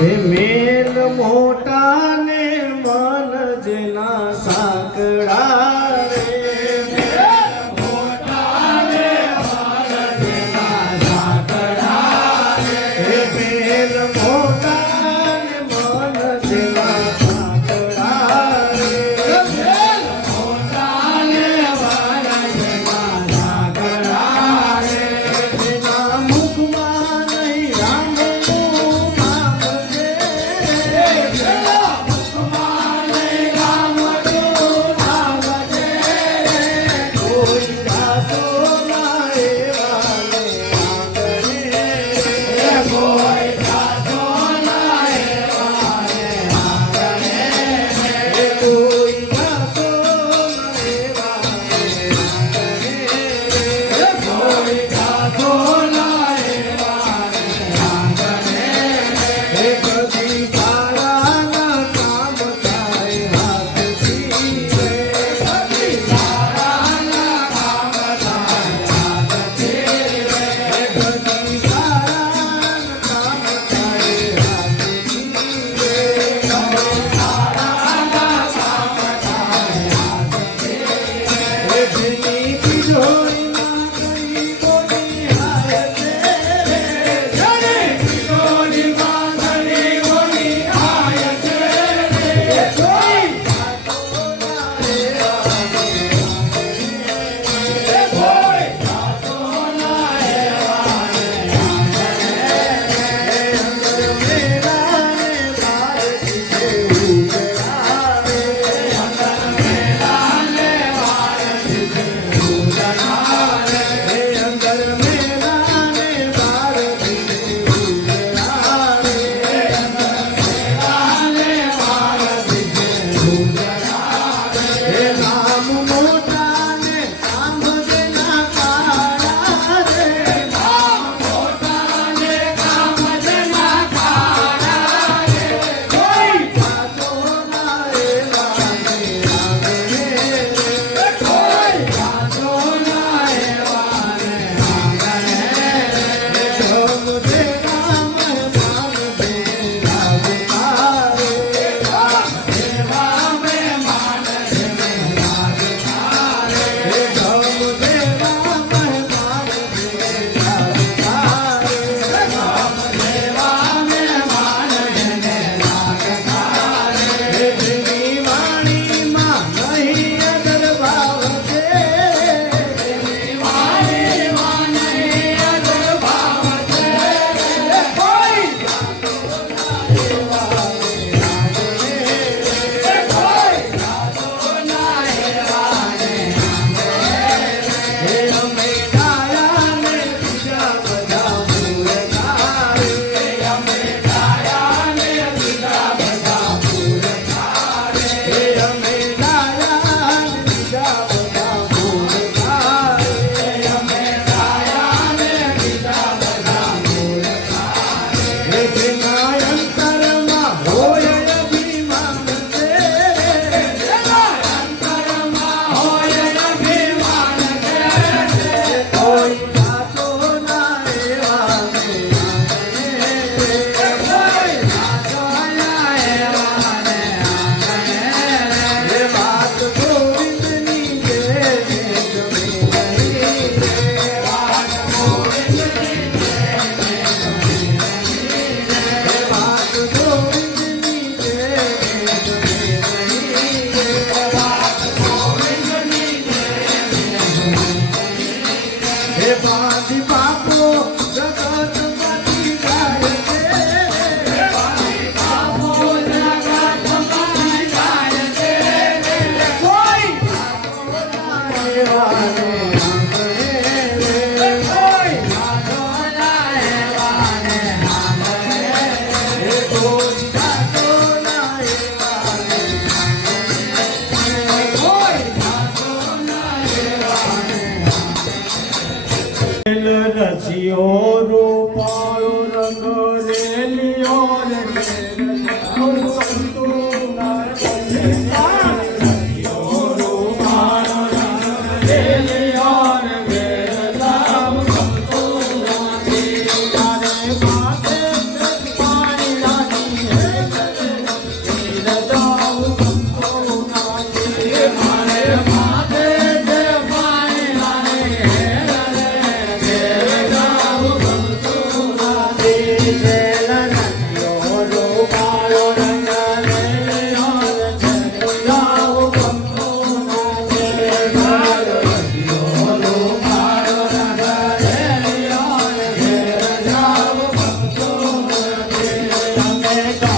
હે મેલ મોટા ને મન જેના સાંકડા રે મેલ મોટા ને મન જેના સાંકડા રે મેલ મોટા ને મન જેના સાંકડા રે મેલ મોટા ને મન જેના સાંકડા રે એના મુખમાં નહીં રામનું નામ છે એના મુખમાં નહીં રામનું નામ છે કોઈ દાસો ના એવા ને આંગણે કોઈ દાસો ના એવા ને આંગણે કોઈ દાસો ના એવા ને આંગણે કોઈ દાસો ના એવા ને આંગણે કદી સારા ના કામ થાય હાથથી રે કદી સારા ના કામ થાય હાથથી રે કદી સારા ના કામ થાય હાથથી રે કદી સારા ના કામ થાય હાથથી રે જેની તિજોરીમાં કઈ કોની હાય છે જેની તિજોરીમાં કઈ કોની હાય છે કોઈ દાસો ના એવા ને કોઈ દાસો ના એવા ને અંદર મેલા ને બહાર દીધે ઉજળા રે અંદર મેલા ને બહાર દીધે ઉજળા રે અંદર મેલા ને બહાર દીધે ઉજળા રે અંદર મેલા ને બહાર દીધે ઉજળા રે નામ મોટા ને કામ જેના કાળા રે નામ મોટા ને કામ જેના કાળા રે કોઈ દાસો ના એવા ને આંગણે કોઈ દાસો ના એવા ને આંગણે ધમ દે રામ નામ દે રાજતા રે રામ દે રામ માન દે રાજતા રે ધમ દે રામ માન દે રાજતા રે ધમ દે રામ માન દે રાજતા રે જેની વાણીમાં નહીં અદર ભાવ છે જેની વાણીમાં નહીં અદર ભાવ છે કોઈ દાસો ના એવા ને આંગણે કોઈ દાસો ના એવા ને આંગણે અમે ડાયા ને બીજા બધા મૂર્ખા રે અમે ડાયા ને બીજા બધા મૂર્ખા રે અમે ડાયા ને બીજા બધા મૂર્ખા રે અમે ડાયા ને બીજા બધા મૂર્ખા રે જેના અંતરમાં હોય અભિમાન છે જેના અંતરમાં હોય અભિમાન છે કોઈ દાસો ના એવા ને આંગણે કોઈ દાસો ના એવા ને આંગણે વાત ગોવિંદની જે ગમે નહીં રે વાત ગોવિંદની જે ગમે નહીં રે વાત ગોવિંદની જે ગમે નહીં રે વાત ગોવિંદની જે ગમે હે પાછી બાપો જગત પાછી જાય છે હે પાછી બાપો જગત પાછી જાય છે કોઈ દાસો ના એવા ને આંગણે કોઈ દાસો ના એવા ને આંગણે કોઈ દાસો ના એવા ને આંગણે કોઈ દાસો ના એવા ને રચિયો રૂપાળો રંગ રેલિયો રે રચિયો રૂપાળો રંગ રેલિયો રે રામ સંતો નાથી તારે માથે પાણી રાખી રે